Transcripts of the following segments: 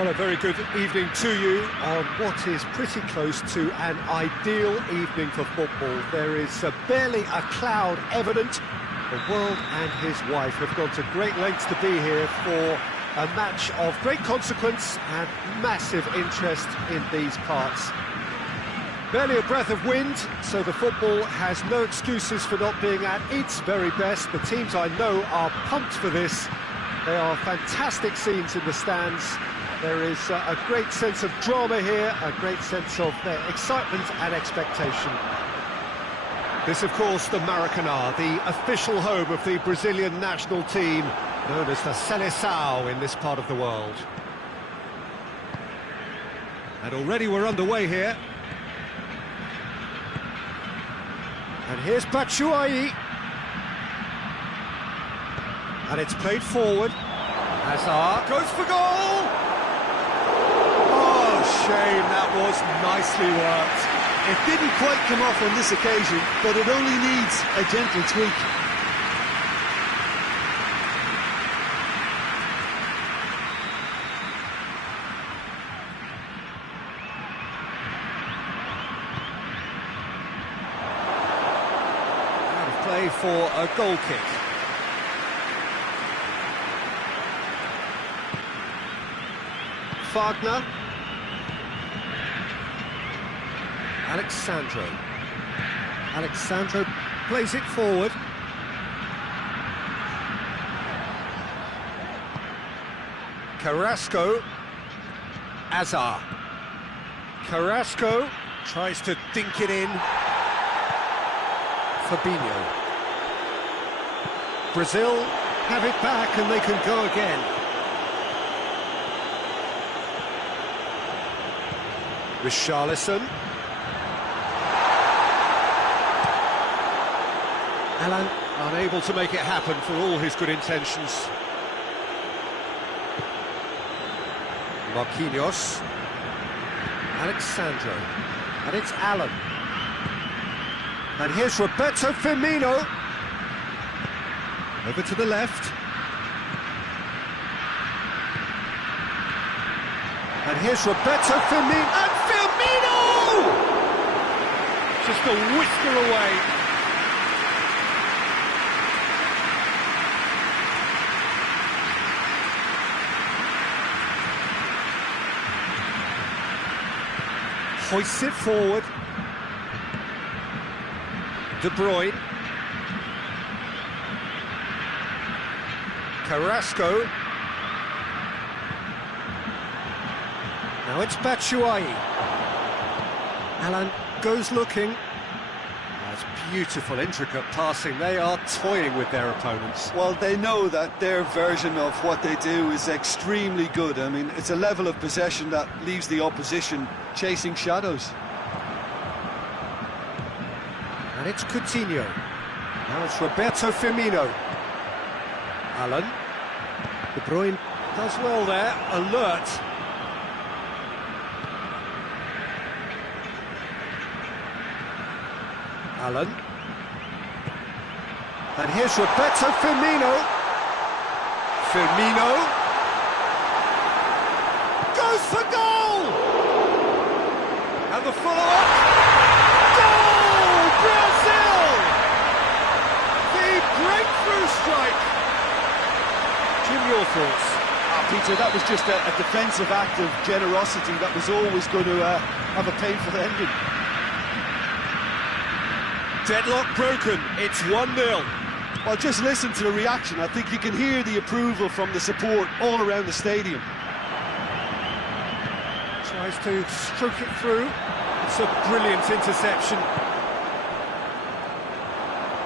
Well, a very good evening to you on what is pretty close to an ideal evening for football. There is barely a cloud evident. The world and his wife have gone to great lengths to be here for a match of great consequence and massive interest in these parts. Barely a breath of wind, so the football has no excuses for not being at its very best. The teams I know are pumped for this. They are fantastic scenes in the stands. There is a great sense of drama here, a great sense of excitement and expectation. This, of course, the Maracanã, the official home of the Brazilian national team, known as the Seleção in this part of the world. And already we're underway here. And here's Batshuayi. And it's played forward. Hazard goes for goal! Oh, shame, that was nicely worked. It didn't quite come off on this occasion, but it only needs a gentle tweak. Out of play for a goal kick. Wagner. Alexandro plays it forward. Carrasco. Azar. Carrasco tries to dink it in. Fabinho. Brazil have it back and they can go again. Richarlison. Alan unable to make it happen for all his good intentions. Marquinhos. Alexandro. And it's Alan. And here's Roberto Firmino. Over to the left. And here's Roberto Firmino. And Firmino! Just a whisker away. Hoists it forward. De Bruyne. Carrasco. Now it's Batshuayi. Alan goes looking. That's beautiful, intricate passing. They are toying with their opponents. Well, they know that their version of what they do is extremely good. I mean, it's a level of possession that leaves the opposition chasing shadows. And it's Coutinho. Now it's Roberto Firmino. Alan. De Bruyne does well there, alert. Alan. And here's Roberto Firmino. Firmino. Goes for goal! And the follow-up. Goal! Brazil! The breakthrough strike. Jim, your thoughts? Peter, that was just a defensive act of generosity that was always going to have a painful ending. Deadlock broken, it's 1-0. Well, just listen to the reaction. I think you can hear the approval from the support all around the stadium. Tries to stroke it through. It's a brilliant interception.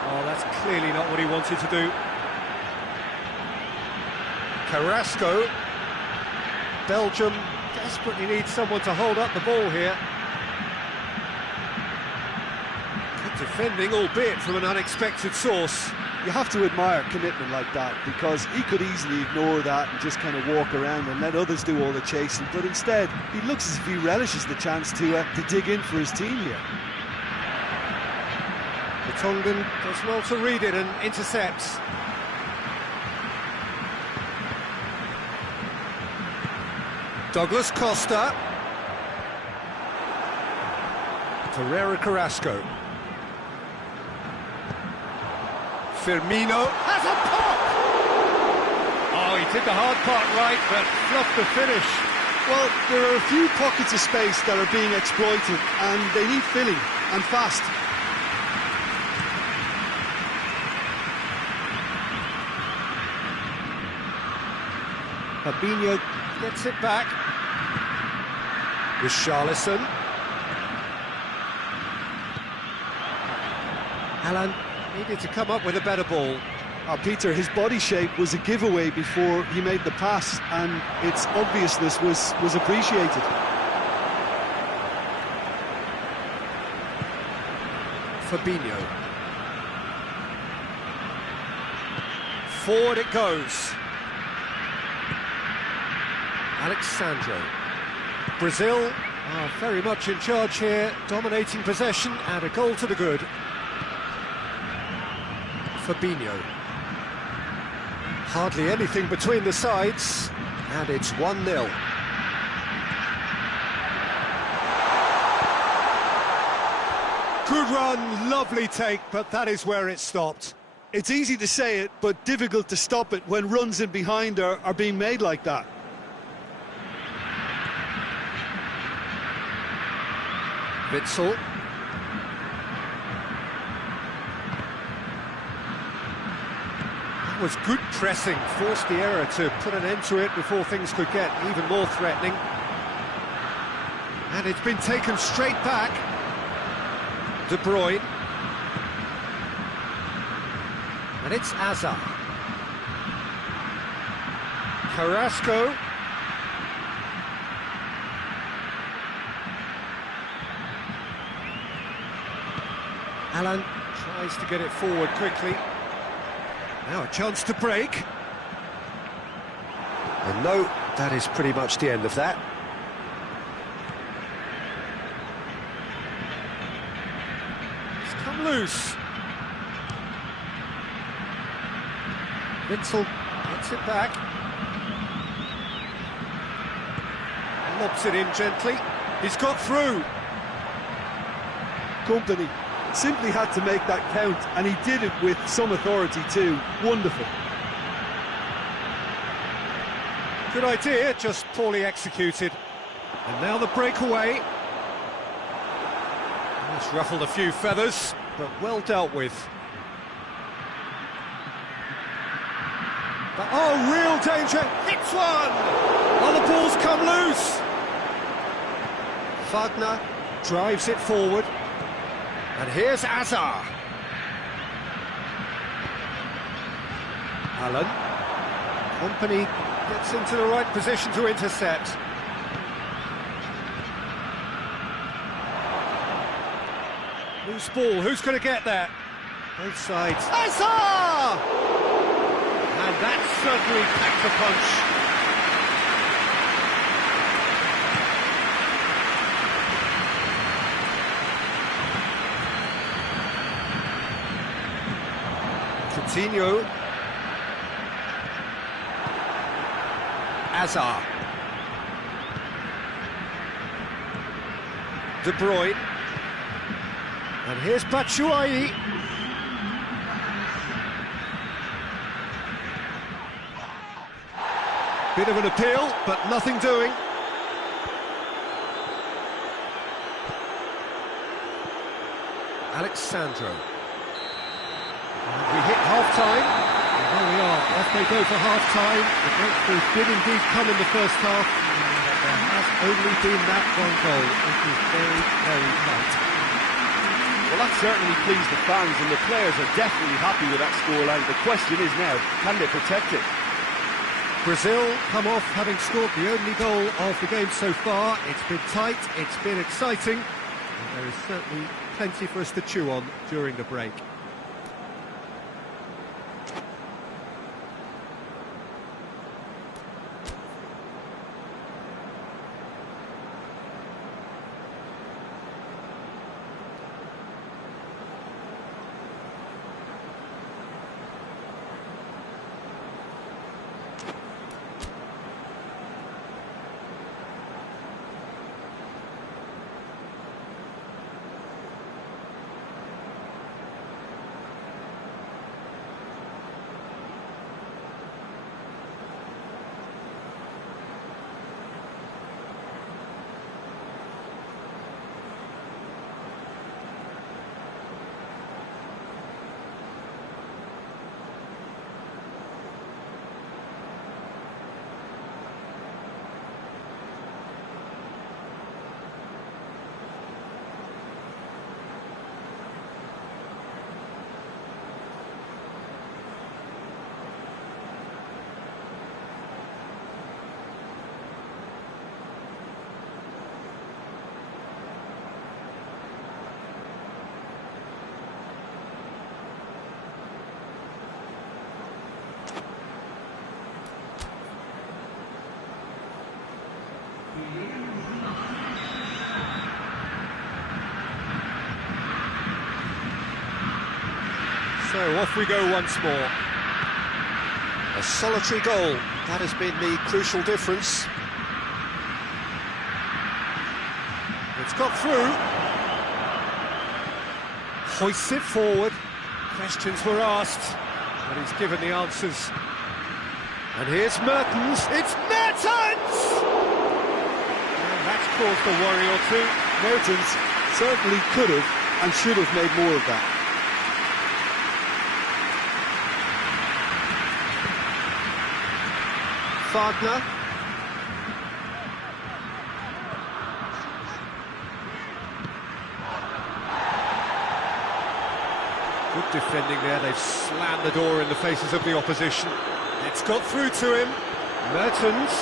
Oh, that's clearly not what he wanted to do. Carrasco. Belgium desperately needs someone to hold up the ball here. Defending, albeit from an unexpected source. You have to admire commitment like that, because he could easily ignore that and just kind of walk around and let others do all the chasing, but instead he looks as if he relishes the chance to dig in for his team here. The Tongan does well to read it and intercepts. Douglas Costa. Ferreira Carrasco. Firmino has a pop! Oh, he did the hard part right, but fluffed the finish. Well, there are a few pockets of space that are being exploited, and they need filling, and fast. Fabinho gets it back. With Charlison. Alan needed to come up with a better ball. Peter, his body shape was a giveaway before he made the pass, and its obviousness was appreciated. Fabinho. Forward it goes. Alexandro. Brazil are very much in charge here, dominating possession and a goal to the good. Fabinho. Hardly anything between the sides, and it's 1-0. Good run, lovely take, but that is where it stopped. It's easy to say it, but difficult to stop it when runs in behind are being made like that. Witsel. That was good pressing, forced the error to put an end to it before things could get even more threatening. And it's been taken straight back. De Bruyne. And it's Azar. Carrasco. Alan tries to get it forward quickly. Now a chance to break. And no, that is pretty much the end of that. It's come loose. Witsel gets it back. Lobs it in gently. He's got through. Company simply had to make that count, and he did it with some authority too. Wonderful. Good idea, just poorly executed. And now the breakaway. It's ruffled a few feathers, but well dealt with. But, oh, real danger, hits one! Oh, the ball's come loose! Wagner drives it forward. And here's Azar. Allen. Company gets into the right position to intercept. Loose ball, who's going to get that? Both sides. Azar! And that certainly packs a punch. Coutinho. Azar. De Bruyne. And here's Batshuayi. Bit of an appeal, but nothing doing. Alexandro. We hit half-time, and there we are, off they go for half-time. The breakthrough did indeed come in the first half, but there has only been that one goal. It is very, very tight. Well, that certainly pleased the fans, and the players are definitely happy with that scoreline. The question is now, can they protect it? Brazil come off having scored the only goal of the game so far. It's been tight, it's been exciting, and there is certainly plenty for us to chew on during the break. So off we go once more. A solitary goal, that has been the crucial difference. It's got through. Hoists it forward. Questions were asked, but he's given the answers. And here's Mertens. It's Mertens! And that's caused a worry or two. Mertens certainly could have and should have made more of that. Wagner. Good defending there, they've slammed the door in the faces of the opposition. It's got through to him. Mertens,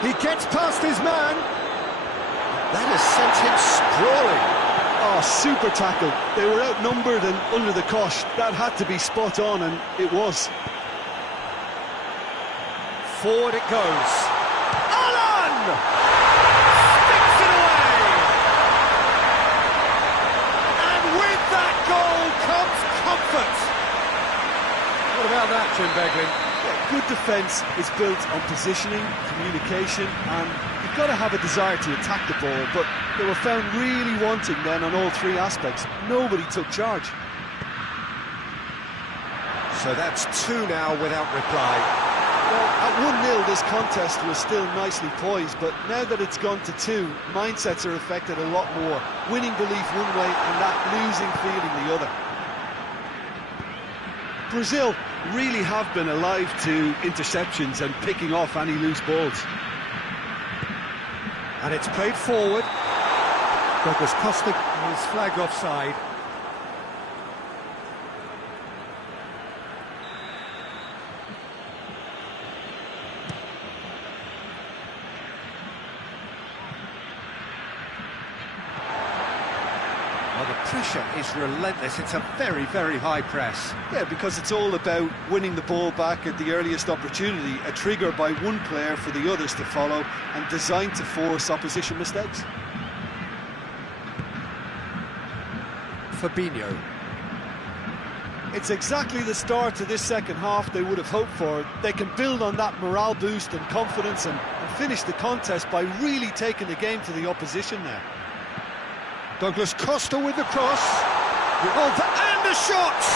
he gets past his man. That has sent him sprawling. Oh, super tackle. They were outnumbered and under the cosh. That had to be spot on, and it was. Forward it goes. Alan! Sticks it away! And with that goal comes comfort. What about that, Jim Beglin? Yeah, good defence is built on positioning, communication, and you've got to have a desire to attack the ball, but they were found really wanting then on all three aspects. Nobody took charge. So that's 2 now without reply. Well, at 1-0 this contest was still nicely poised, but now that it's gone to 2, mindsets are affected a lot more. Winning belief one way and that losing feeling the other. Brazil really have been alive to interceptions and picking off any loose balls. And it's played forward. Douglas Costa is flagged offside. Well, the pressure is relentless. It's a very, very high press. Yeah, because it's all about winning the ball back at the earliest opportunity, a trigger by one player for the others to follow and designed to force opposition mistakes. Fabinho. It's exactly the start to this second half they would have hoped for. They can build on that morale boost and confidence and finish the contest by really taking the game to the opposition now. Douglas Costa with the cross. And the shots!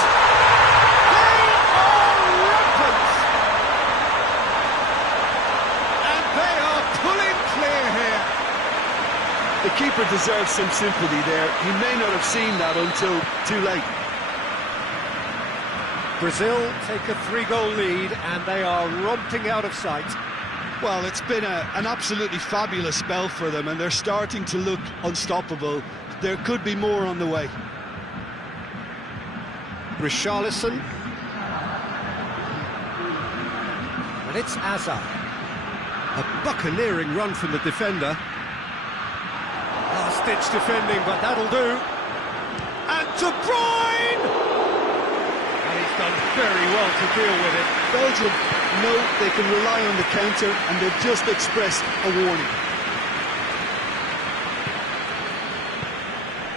They are rampant! And they are pulling clear here. The keeper deserves some sympathy there. He may not have seen that until too late. Brazil take a 3-goal lead and they are romping out of sight. Well, it's been an absolutely fabulous spell for them and they're starting to look unstoppable. There could be more on the way. Richarlison. And it's Azar. A buccaneering run from the defender. Last-ditch defending, but that'll do. And De Bruyne! And he's done very well to deal with it. Belgium know they can rely on the counter and they've just expressed a warning.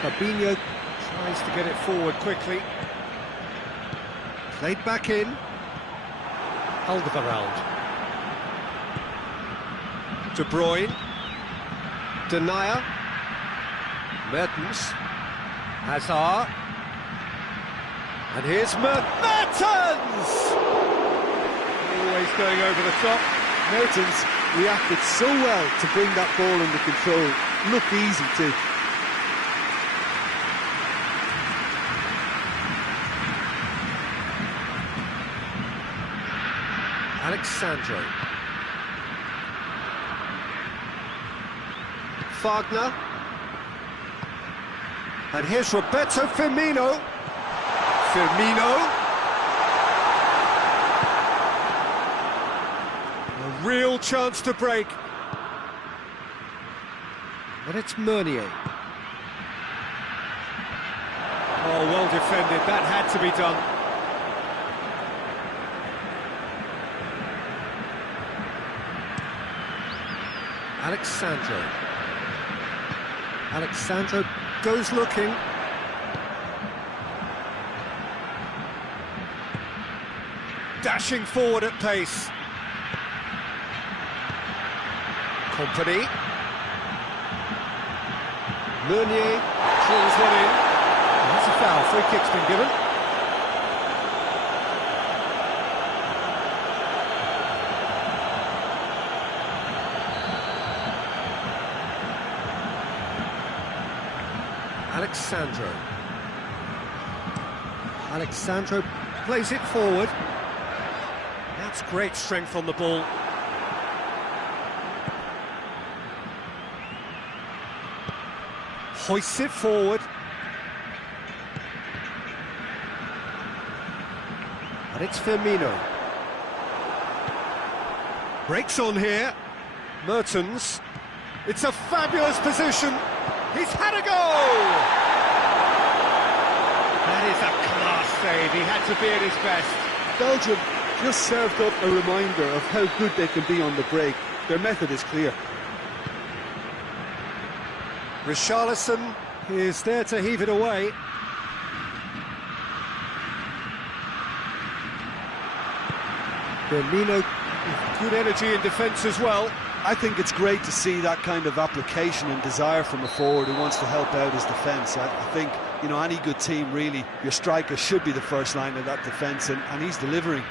Fabinho tries to get it forward quickly. Played back in. Alderweireld. De Bruyne. Denier. Mertens. Hazard. And here's Mertens! Always going over the top. Mertens reacted so well to bring that ball under control. Looked easy too. Alexandro. Wagner. And here's Roberto Firmino. A real chance to break. But it's Meunier. Oh, well defended. That had to be done. Alexandro goes looking. Dashing forward at pace. Company. Meunier drills one in. And that's a foul. Free kick's been given. Alexandro plays it forward. That's great strength on the ball. Hoists it forward. And it's Firmino. Breaks on here. Mertens. It's a fabulous position. He's had a go! That is a class save. He had to be at his best. Belgium just served up a reminder of how good they can be on the break. Their method is clear. Richarlison is there to heave it away. Firmino with good energy in defence as well. I think it's great to see that kind of application and desire from a forward who wants to help out his defence. I think, you know, any good team, really, your striker should be the first line of that defence, and he's delivering.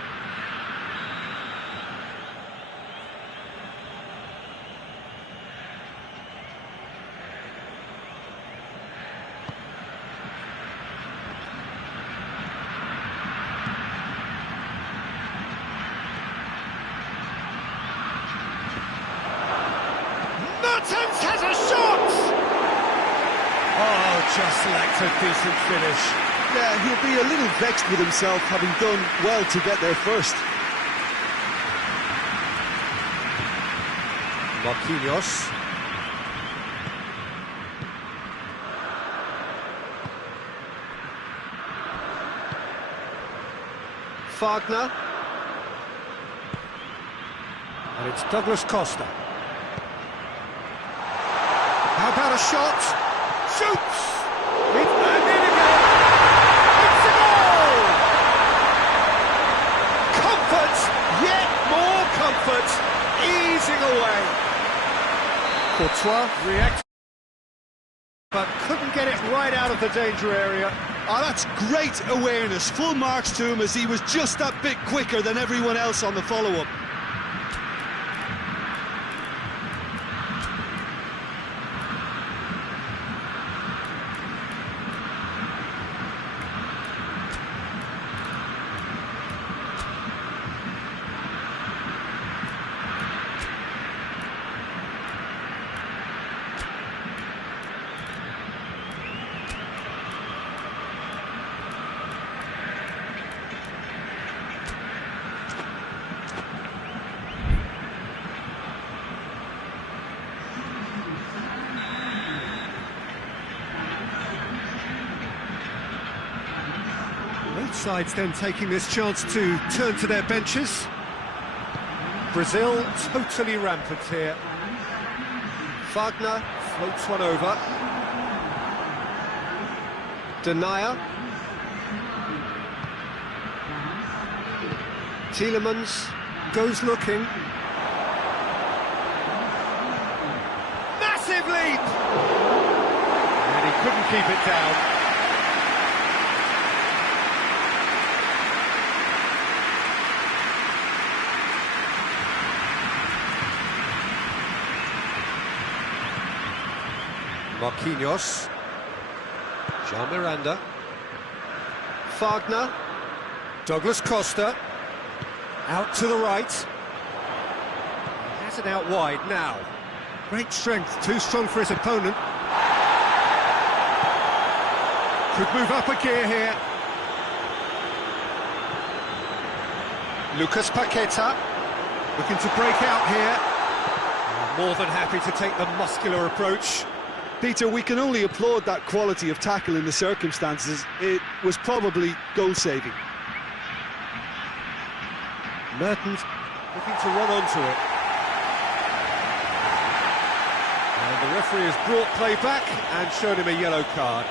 Has a shot! Oh, just lacked a decent finish. Yeah, he'll be a little vexed with himself, having done well to get there first. Marquinhos. Wagner. And it's Douglas Costa. How about a shot? Shoots! And in again! It's a goal! Comfort! Yet more comfort! Easing away. Courtois reacts, but couldn't get it right out of the danger area. Oh, that's great awareness. Full marks to him, as he was just that bit quicker than everyone else on the follow-up. Both sides then taking this chance to turn to their benches. Brazil totally rampant here. Wagner floats one over. Denier. Tielemans goes looking. Massive leap! And he couldn't keep it down. Marquinhos. Jean Miranda. Wagner. Douglas Costa. Out to the right. He has it out wide now. Great strength, too strong for his opponent. Could move up a gear here. Lucas Paqueta. Looking to break out here. More than happy to take the muscular approach. Peter, we can only applaud that quality of tackle in the circumstances. It was probably goal-saving. Mertens looking to run onto it. And the referee has brought play back and shown him a yellow card.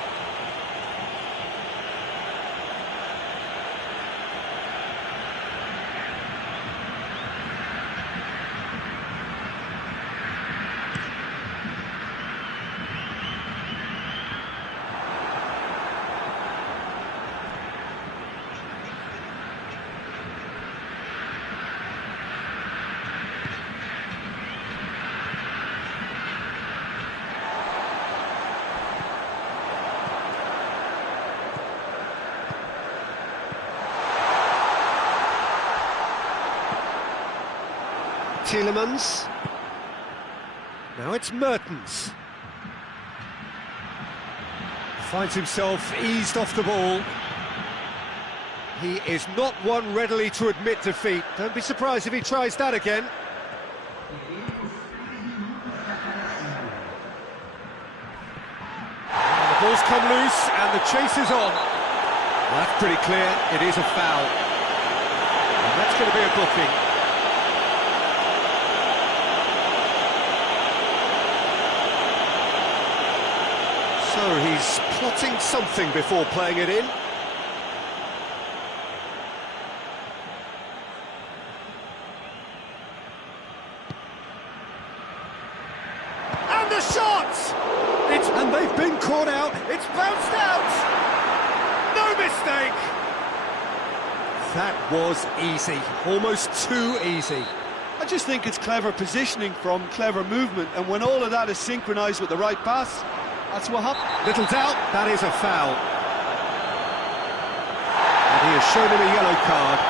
Tielemans. Now it's Mertens. Finds himself eased off the ball. He is not one readily to admit defeat. Don't be surprised if he tries that again. And the ball's come loose and the chase is on. Well, that's pretty clear. It is a foul. And that's going to be a booking. So he's plotting something before playing it in. And the shot! And they've been caught out. It's bounced out! No mistake! That was easy. Almost too easy. I just think it's clever positioning from clever movement, and when all of that is synchronised with the right pass, that's what happened. Little doubt, that is a foul. And he has shown him a yellow card.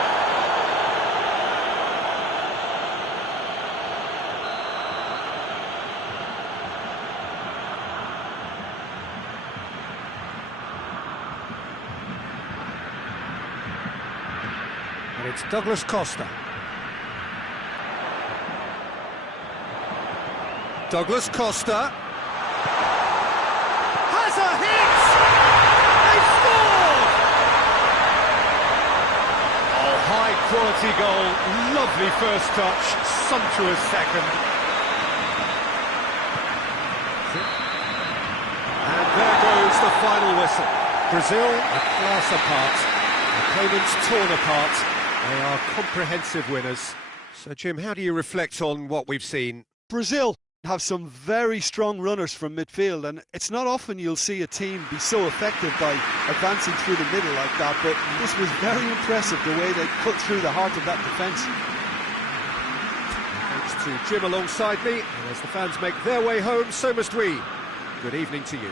And it's Douglas Costa. Douglas Costa. Has a hit! They scored! Oh, high quality goal, lovely first touch, sumptuous second. And there goes the final whistle. Brazil a class apart, opponents torn apart. They are comprehensive winners. So Jim, how do you reflect on what we've seen? Brazil have some very strong runners from midfield, and it's not often you'll see a team be so effective by advancing through the middle like that, but this was very impressive the way they cut through the heart of that defence. Thanks to Jim alongside me, and as the fans make their way home, so must we. Good evening to you.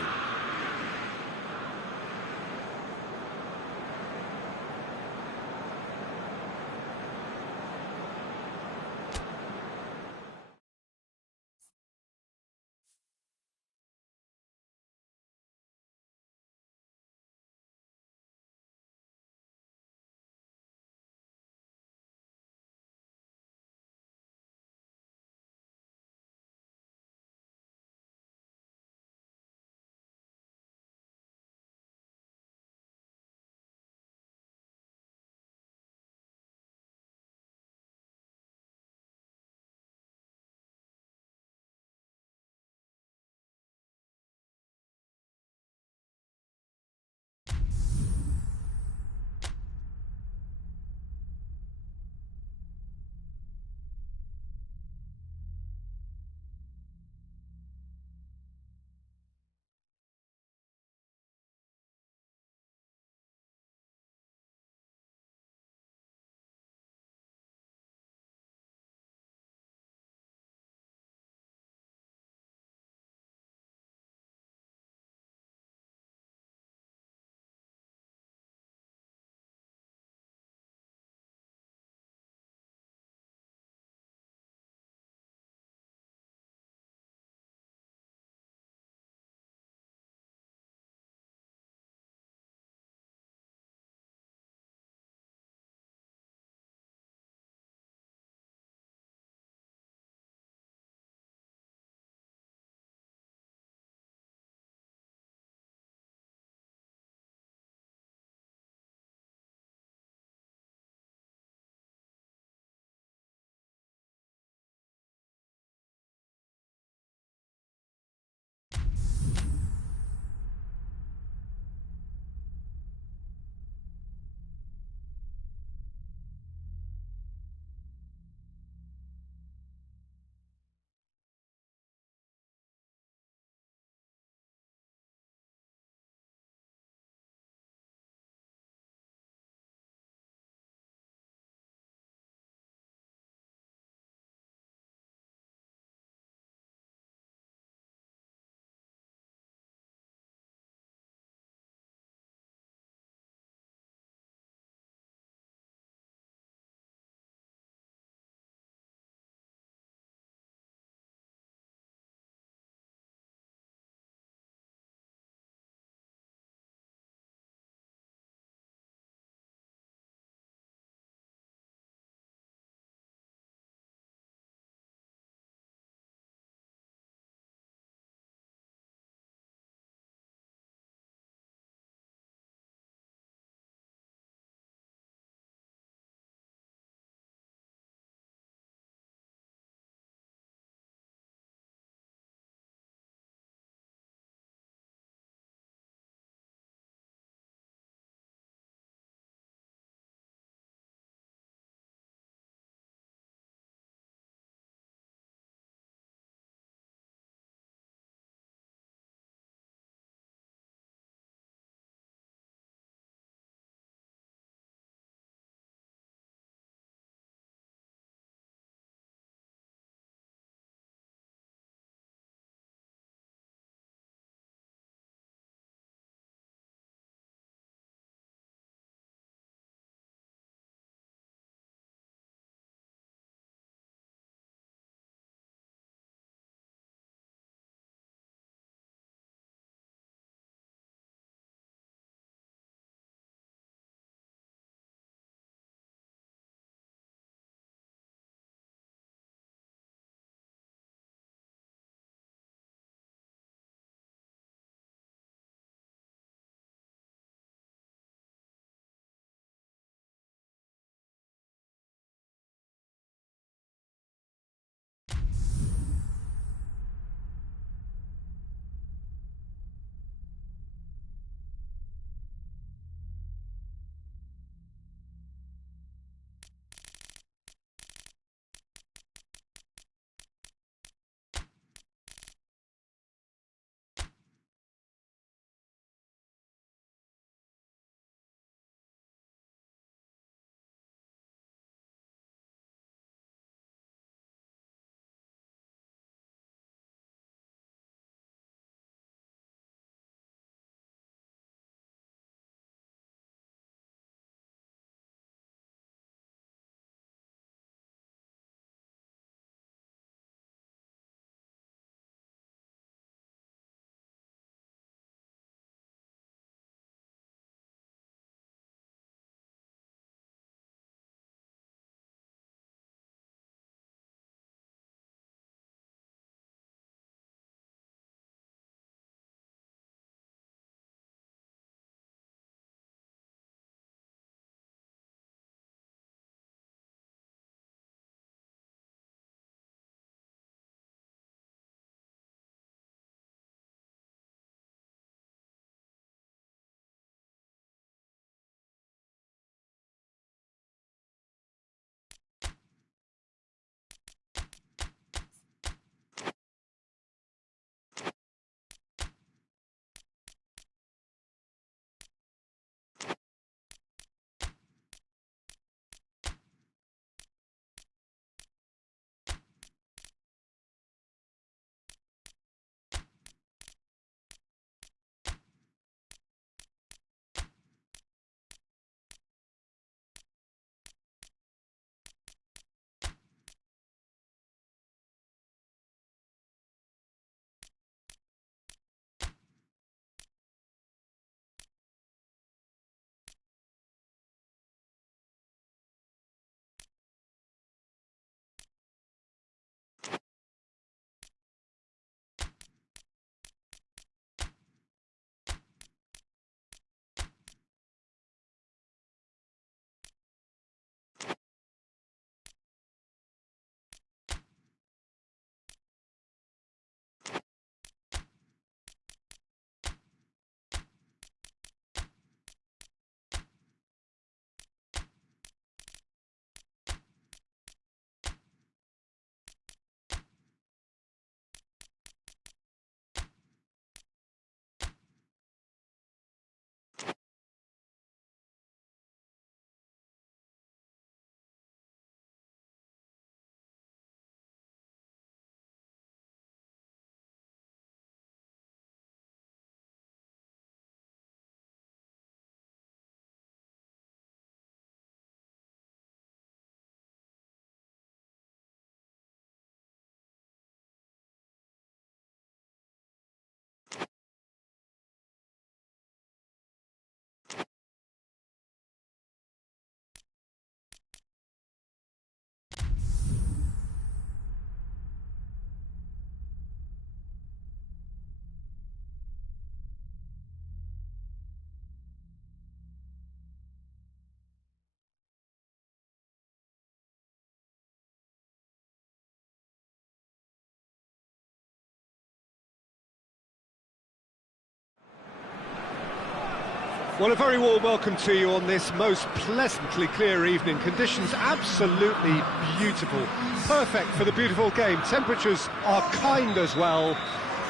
Well, a very warm welcome to you on this most pleasantly clear evening. Conditions absolutely beautiful. Perfect for the beautiful game. Temperatures are kind as well.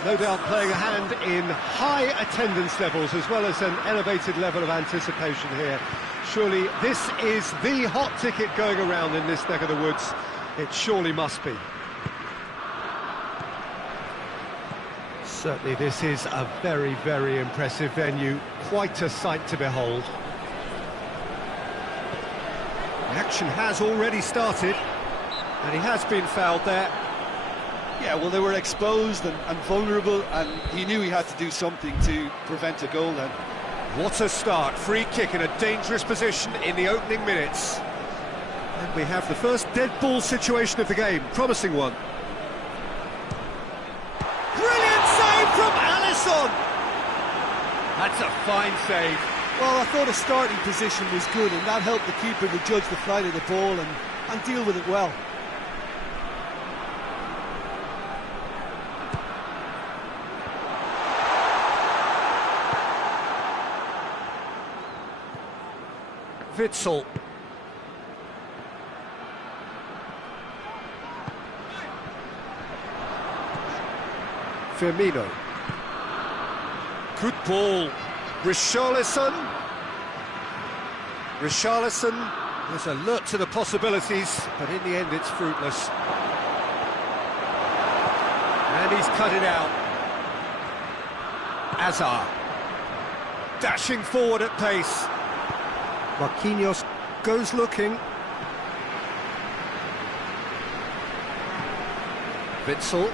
No doubt playing a hand in high attendance levels as well as an elevated level of anticipation here. Surely this is the hot ticket going around in this neck of the woods. It surely must be. Certainly this is a very, very impressive venue. Quite a sight to behold. The action has already started, and he has been fouled there. Yeah, well, they were exposed and vulnerable, and he knew he had to do something to prevent a goal then. What a start. Free kick in a dangerous position in the opening minutes. And we have the first dead ball situation of the game. Promising one. Brilliant save from Alisson! That's a fine save. Well, I thought his starting position was good, and that helped the keeper to judge the flight of the ball and deal with it well. Witsel. Firmino. Good ball. Richarlison is alert to the possibilities, but in the end it's fruitless. And he's cut it out. Azar. Dashing forward at pace. Marquinhos goes looking. Witsel.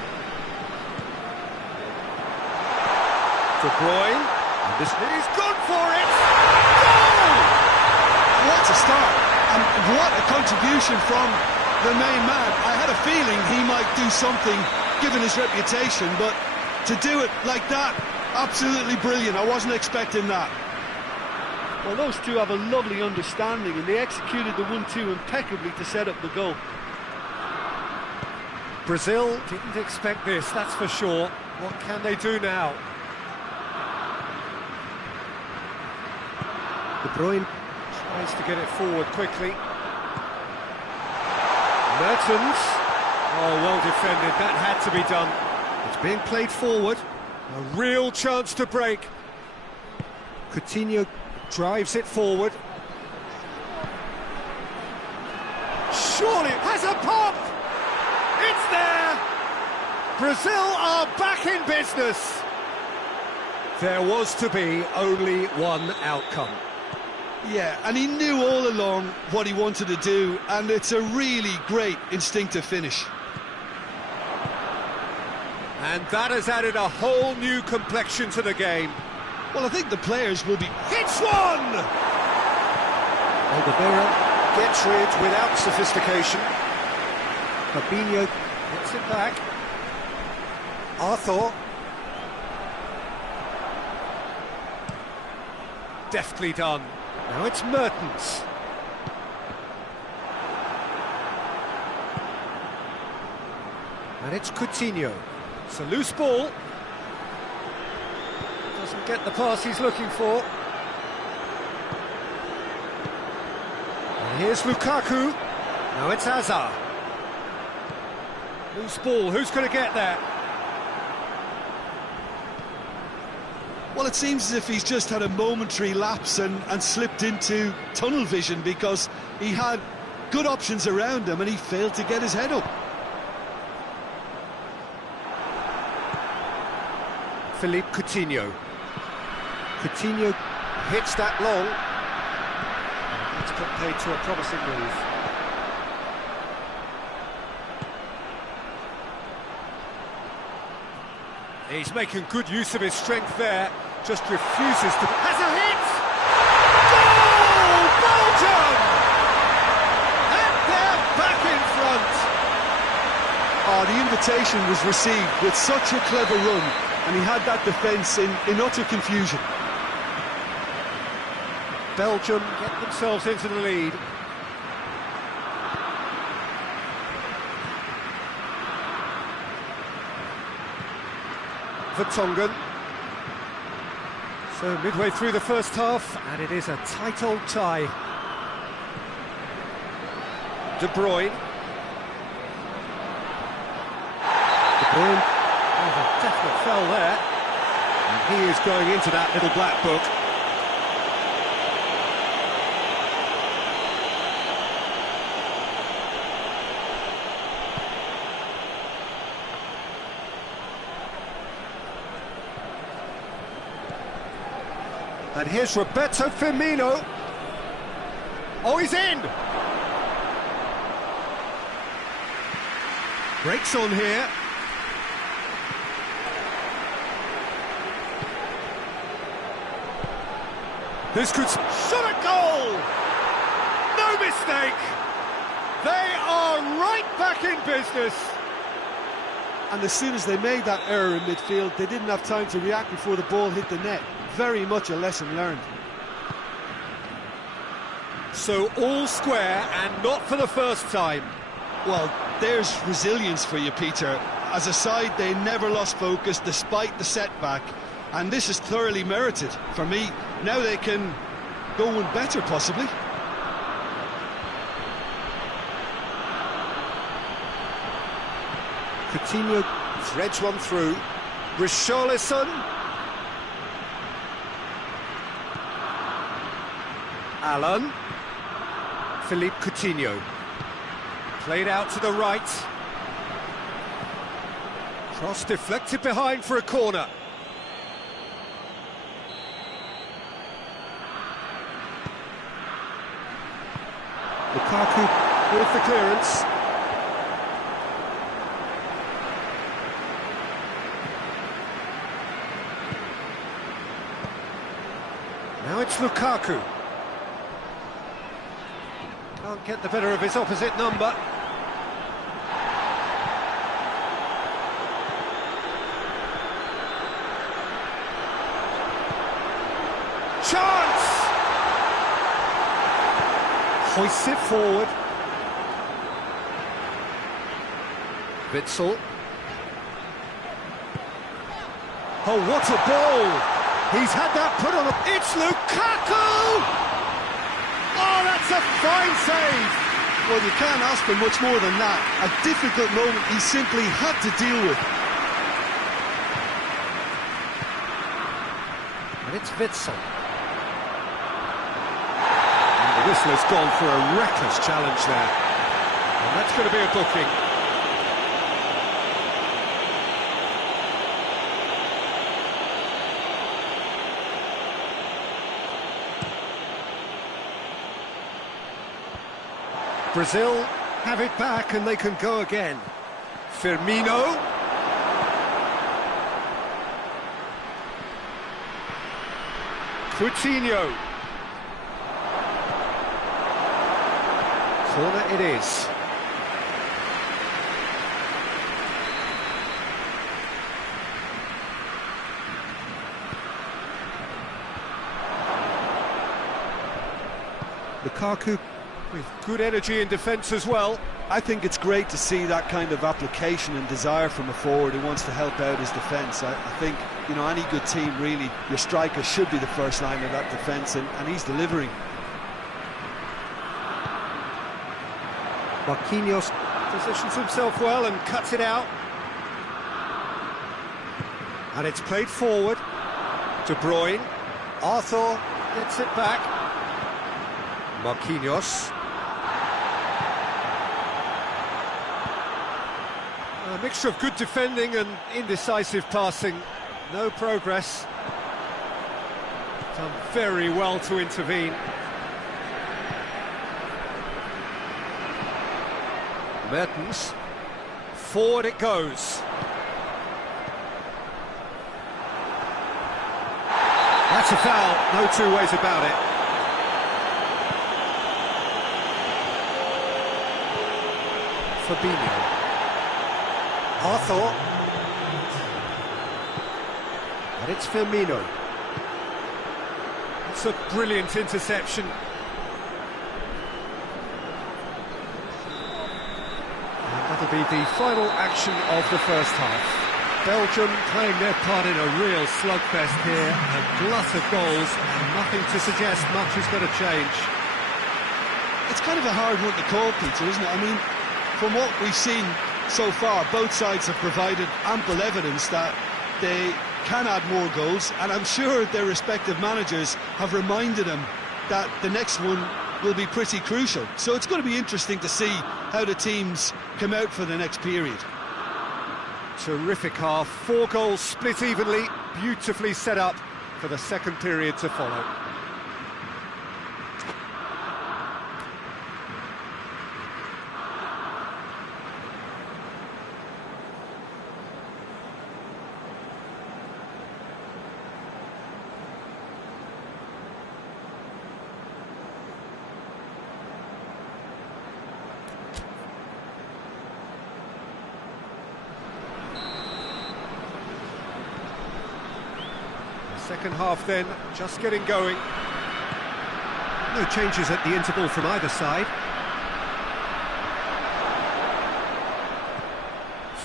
De Bruyne. And he's gone for it! Goal! What a start, and what a contribution from the main man. I had a feeling he might do something, given his reputation, but to do it like that, absolutely brilliant. I wasn't expecting that. Well, those two have a lovely understanding, and they executed the 1-2 impeccably to set up the goal. Brazil didn't expect this, that's for sure. What can they do now? De Bruyne tries to get it forward quickly. Mertens. Oh, well defended, that had to be done. It's being played forward. A real chance to break. Coutinho drives it forward. Surely has a pop! It's there! Brazil are back in business! There was to be only one outcome. Yeah, and he knew all along what he wanted to do, and it's a really great instinctive finish. And that has added a whole new complexion to the game. Well, I think the players will be... Hits one! Oliveira gets rid without sophistication. Fabinho gets it back. Arthur. Deftly done. Now it's Mertens. And it's Coutinho. It's a loose ball. Doesn't get the pass he's looking for. And here's Lukaku. Now it's Hazard. Loose ball, who's going to get there? Well, it seems as if he's just had a momentary lapse and slipped into tunnel vision, because he had good options around him and he failed to get his head up. Philippe Coutinho. Coutinho hits that long. It's got paid to a promising move. He's making good use of his strength there. Just refuses to... Has a hit! Goal! Belgium! And they're back in front! Oh, the invitation was received with such a clever run, and he had that defence in utter confusion. Belgium get themselves into the lead. Vertonghen. So midway through the first half, and it is a tight old tie. De Bruyne. De Bruyne. There's a definite foul there. And he is going into that little black book. And here's Roberto Firmino. Oh, he's in! Breaks on here. This could shot a goal! No mistake! They are right back in business. And as soon as they made that error in midfield, they didn't have time to react before the ball hit the net. Very much a lesson learned. So all square, and not for the first time. Well, there's resilience for you, Peter. As a side, they never lost focus despite the setback, and this is thoroughly merited. For me, now they can go one better, possibly. Coutinho threads one through. Richarlison. Alan. Philippe Coutinho. Played out to the right. Cross deflected behind for a corner. Lukaku with the clearance. Now it's Lukaku. Can't get the better of his opposite number. Chance! Hoists it forward. Witsel. Oh, what a ball! He's had that put on. It's Lukaku! Oh, that's a fine save! Well, you can't ask for much more than that. A difficult moment he simply had to deal with. And it's Witsel. And the whistle has gone for a reckless challenge there. And that's going to be a booking. Brazil have it back and they can go again. Firmino. Coutinho. Corner it is. Lukaku with good energy in defence as well. I think it's great to see that kind of application and desire from a forward who wants to help out his defence. I think, you know, any good team, really, your striker should be the first line of that defence, and he's delivering. Marquinhos positions himself well and cuts it out. And it's played forward. De Bruyne. Arthur gets it back. Marquinhos. A mixture of good defending and indecisive passing. No progress. Done very well to intervene. Mertens. Forward it goes. That's a foul, no two ways about it. Fabinho. Arthur. And it's Firmino. It's a brilliant interception. And that'll be the final action of the first half. Belgium playing their part in a real slugfest here, a glut of goals, and nothing to suggest much is going to change. It's kind of a hard one to call, Peter, isn't it? I mean, from what we've seen so far, both sides have provided ample evidence that they can add more goals, and I'm sure their respective managers have reminded them that the next one will be pretty crucial. So it's going to be interesting to see how the teams come out for the next period. Terrific half, 4 goals split evenly, beautifully set up for the second period to follow. Second half then, just getting going. No changes at the interval from either side.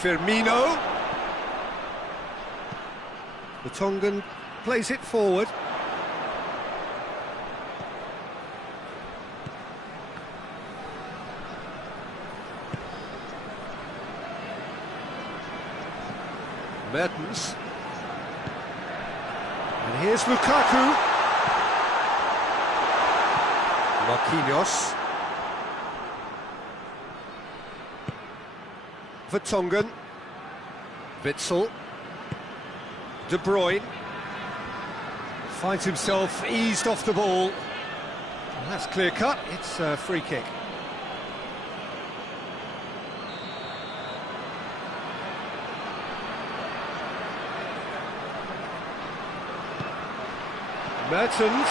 Firmino. The Tongan plays it forward. Mertens. And here's Lukaku. Marquinhos. Vertonghen. Witsel. De Bruyne. Finds himself eased off the ball. And that's clear cut, it's a free kick. Mertens.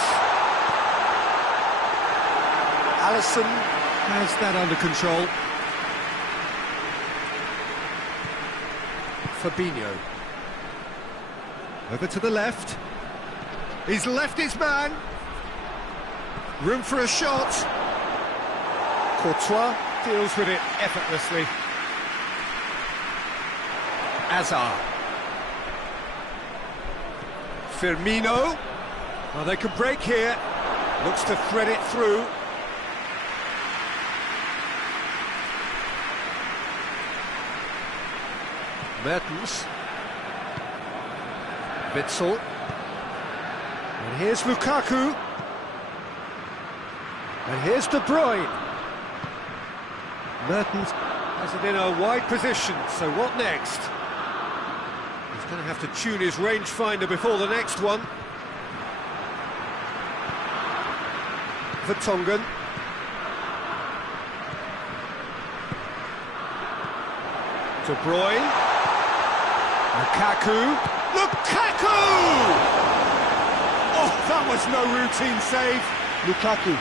Alisson has that under control. Fabinho. Over to the left. He's left his man. Room for a shot. Courtois deals with it effortlessly. Hazard. Firmino. Well, they can break here. Looks to thread it through. Mertens. Witsel. And here's Lukaku. And here's De Bruyne. Mertens has it in a wide position, so what next? He's going to have to tune his rangefinder before the next one. Vertonghen. De Bruyne. Lukaku. Lukaku! Oh, that was no routine save. Lukaku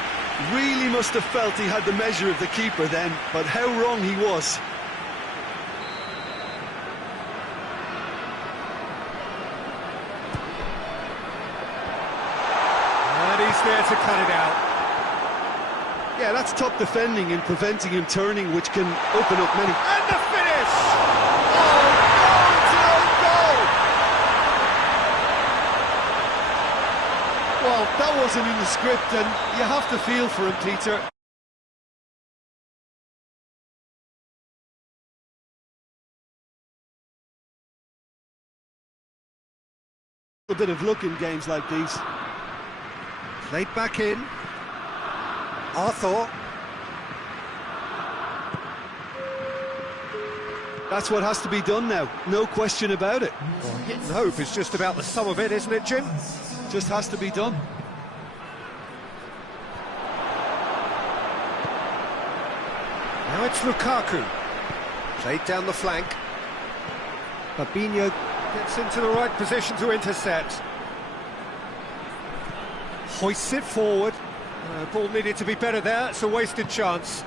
really must have felt he had the measure of the keeper then, but how wrong he was. And he's there to cut it out. Yeah, that's top defending and preventing him turning, which can open up many... And the finish! Oh, goal! Well, that wasn't in the script, and you have to feel for him, Peter. A bit of luck in games like these. Played back in. Arthur. That's what has to be done now, no question about it. Well, hit and hope is just about the sum of it, isn't it, Jim? Just has to be done. Now it's Lukaku. Played down the flank. Fabinho gets into the right position to intercept. Hoists it forward. Ball needed to be better there, it's a wasted chance.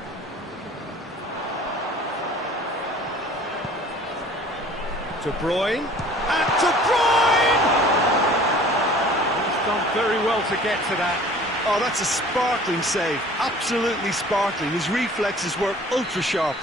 De Bruyne, and De Bruyne! He's done very well to get to that. Oh, that's a sparkling save, absolutely sparkling. His reflexes were ultra sharp.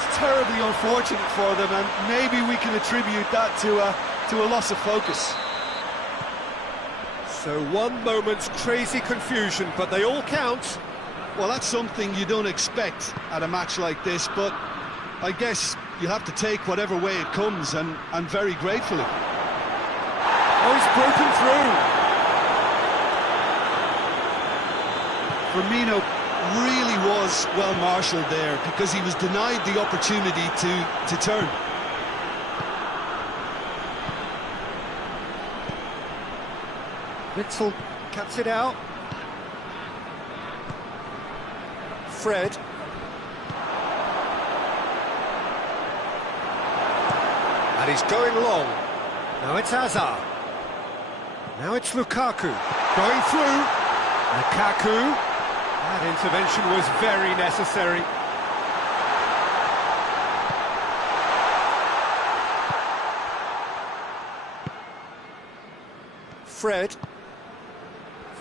that's terribly unfortunate for them, and maybe we can attribute that to a loss of focus. So one moment's crazy confusion, but they all count. Well, that's something you don't expect at a match like this, but I guess you have to take whatever way it comes, and very gratefully. Oh, he's broken through. Firmino really was well marshalled there, because he was denied the opportunity to turn. Witzel cuts it out. Fred. And he's going long. Now it's Hazard. Now it's Lukaku. Going through. Lukaku. That intervention was very necessary. Fred.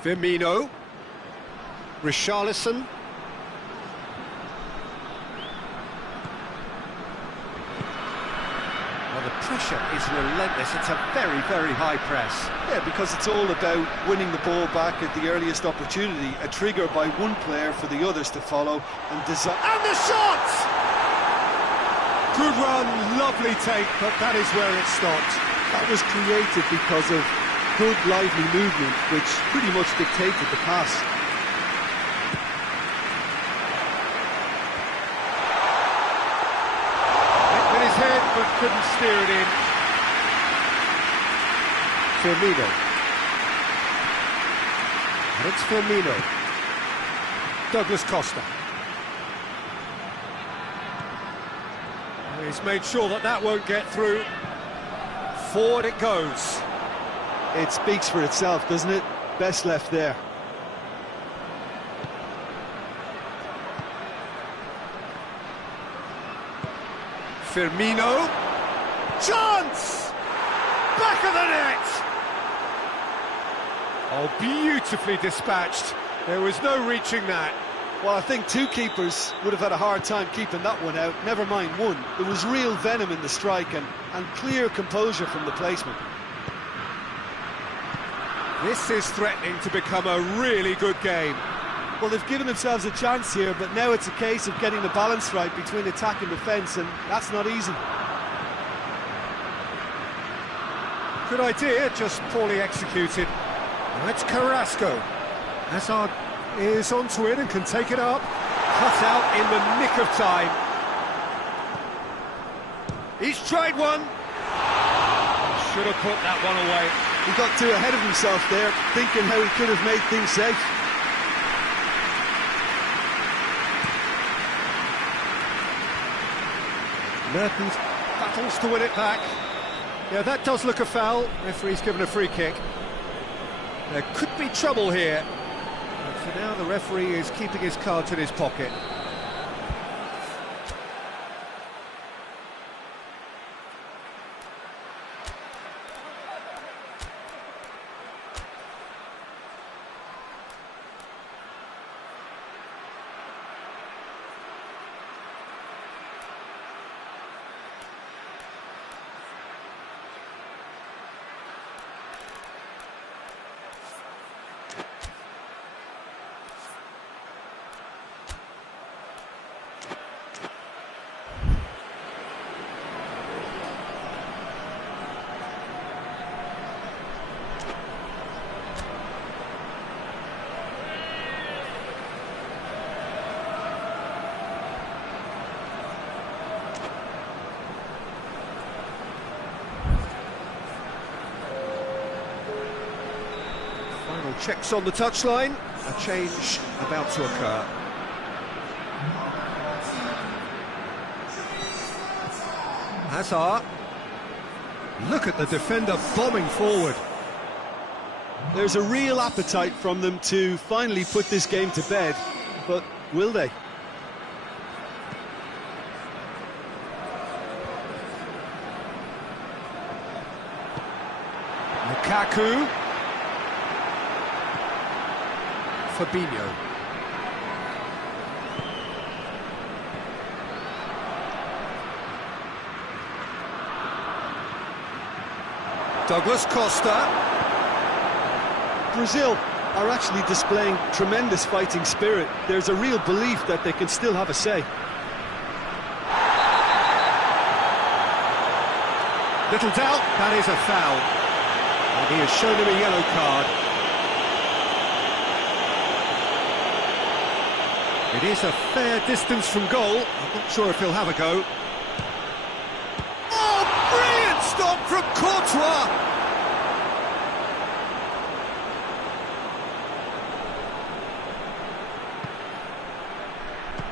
Firmino. Richarlison. Well, the pressure is relentless. It's a very, very high press. Yeah, because it's all about winning the ball back at the earliest opportunity, a trigger by one player for the others to follow and design. And the shot! Good run, lovely take, but that is where it stopped. That was created because of good, lively movement, which pretty much dictated the pass. Hit with his head, but couldn't steer it in. Firmino. And it's Firmino. Douglas Costa. He's made sure that that won't get through. Forward it goes. It speaks for itself, doesn't it? Best left there. Firmino. Chance! Back of the net! Oh, beautifully dispatched. There was no reaching that. Well, I think two keepers would have had a hard time keeping that one out, never mind one. There was real venom in the strike and clear composure from the placement. This is threatening to become a really good game. Well, they've given themselves a chance here, but now it's a case of getting the balance right between attack and defence, and that's not easy. Good idea, just poorly executed. Now it's Carrasco. Hazard is onto it and can take it up. Cut out in the nick of time. He's tried one. Should have put that one away. He got too ahead of himself there, thinking how he could have made things safe. Mertens battles to win it back. Yeah, that does look a foul. Referee's given a free kick. There could be trouble here. But for now, the referee is keeping his cards in his pocket. Final checks on the touchline. A change about to occur. Hazard. Look at the defender bombing forward. There's a real appetite from them to finally put this game to bed, but will they? Lukaku. Fabinho. Douglas Costa. Brazil are actually displaying tremendous fighting spirit. There's a real belief that they can still have a say. Little doubt, that is a foul. And he has shown him a yellow card. It is a fair distance from goal. I'm not sure if he'll have a go. Oh, brilliant stop from Courtois!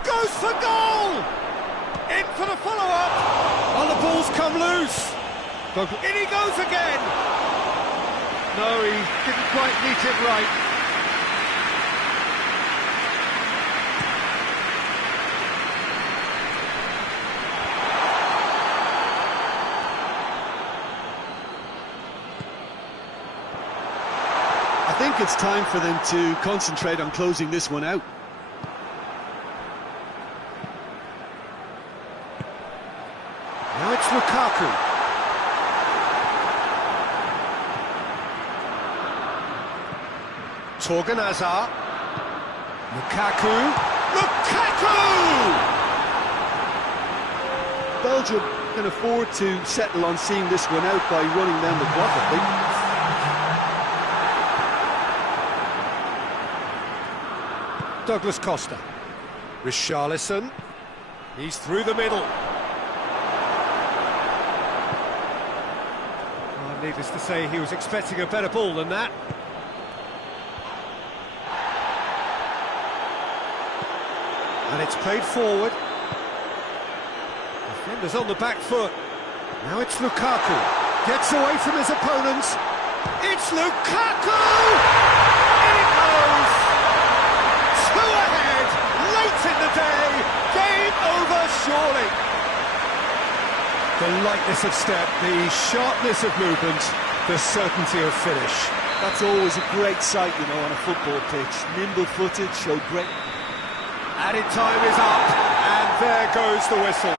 Goes for goal! In for the follow-up! Oh, the ball's come loose! In he goes again! No, he didn't quite meet it right. I think it's time for them to concentrate on closing this one out. Now it's Lukaku. Torgan Hazard. Lukaku. Belgium can afford to settle on seeing this one out by running down the clock, I think. Douglas Costa. Richarlison. He's through the middle. Oh, needless to say, he was expecting a better ball than that. And it's played forward. Defenders on the back foot. Now it's Lukaku. Gets away from his opponents. It's Lukaku! In it goes! Two ahead, late in the day. Game over, surely. The lightness of step, the sharpness of movement, the certainty of finish. That's always a great sight, you know, on a football pitch. Nimble-footed, showed great... Added time is up, and there goes the whistle.